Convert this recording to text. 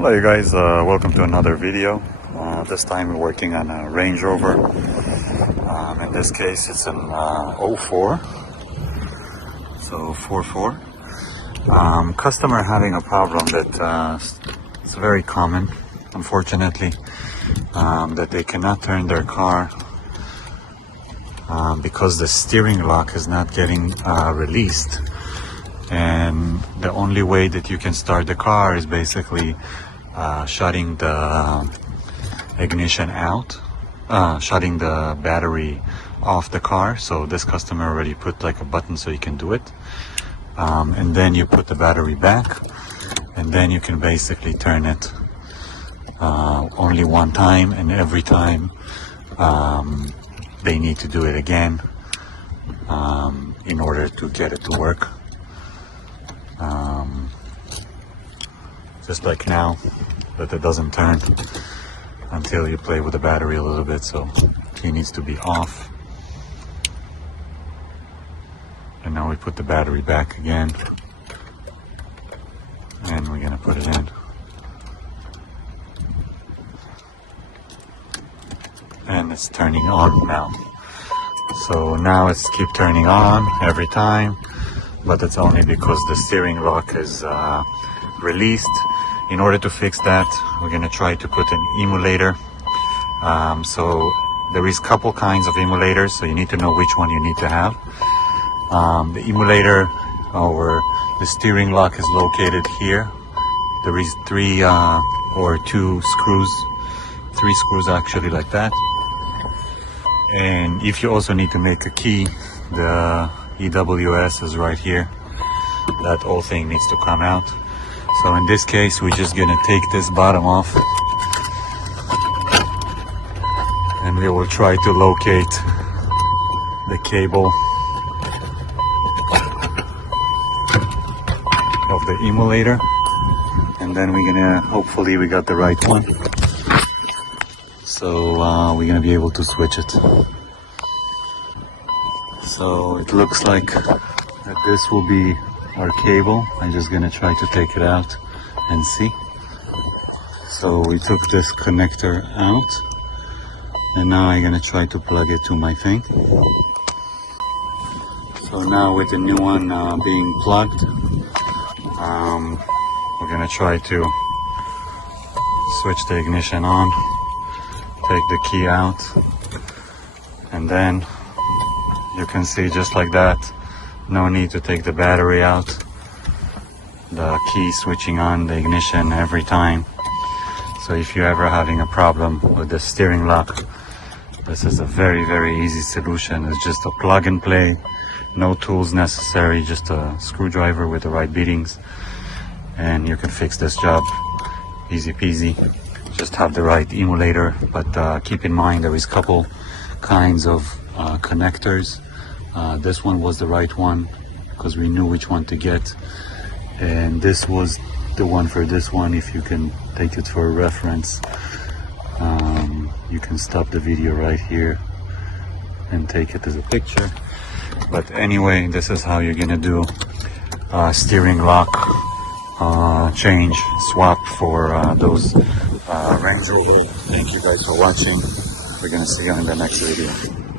Hello you guys, welcome to another video. This time we're working on a Range Rover. In this case it's an 04, so 44. Customer having a problem that it's very common, unfortunately, that they cannot turn their car because the steering lock is not getting released. And the only way that you can start the car is basically shutting the ignition out, shutting the battery off the car. So this customer already put like a button so you can do it, and then you put the battery back, and then you can basically turn it only one time, and every time they need to do it again in order to get it to work. Just like now, that it doesn't turn until you play with the battery a little bit, so it needs to be off. And now we put the battery back again, and we're gonna put it in. And it's turning on now. So now it's keep turning on every time, but it's only because the steering lock is released. In order to fix that, we're gonna try to put an emulator. So there is couple kinds of emulators, so you need to know which one you need to have. The emulator or the steering lock is located here. There is three screws actually, like that. And if you also need to make a key, the EWS is right here. That whole thing needs to come out. So in this case, we're just gonna take this bottom off, and we will try to locate the cable of the emulator, and then we're gonna, hopefully we got the right one. So we're gonna be able to switch it. So it looks like that this will be our cable. I'm just gonna try to take it out and see. So we took this connector out, and now I'm gonna try to plug it to my thing. So now with the new one being plugged, we're gonna try to switch the ignition on, take the key out, and then you can see just like that, no need to take the battery out. The key switching on the ignition every time. So if you're ever having a problem with the steering lock, this is a very, very easy solution. It's just a plug and play, no tools necessary, just a screwdriver with the right beatings, and you can fix this job easy peasy. Just have the right emulator, but keep in mind there is couple kinds of connectors. This one was the right one because we knew which one to get, and this was the one for this one. If you can take it for a reference, you can stop the video right here and take it as a picture. But anyway, this is how you're gonna do steering lock change swap for those Range Rover. Thank you guys for watching. We're gonna see you in the next video.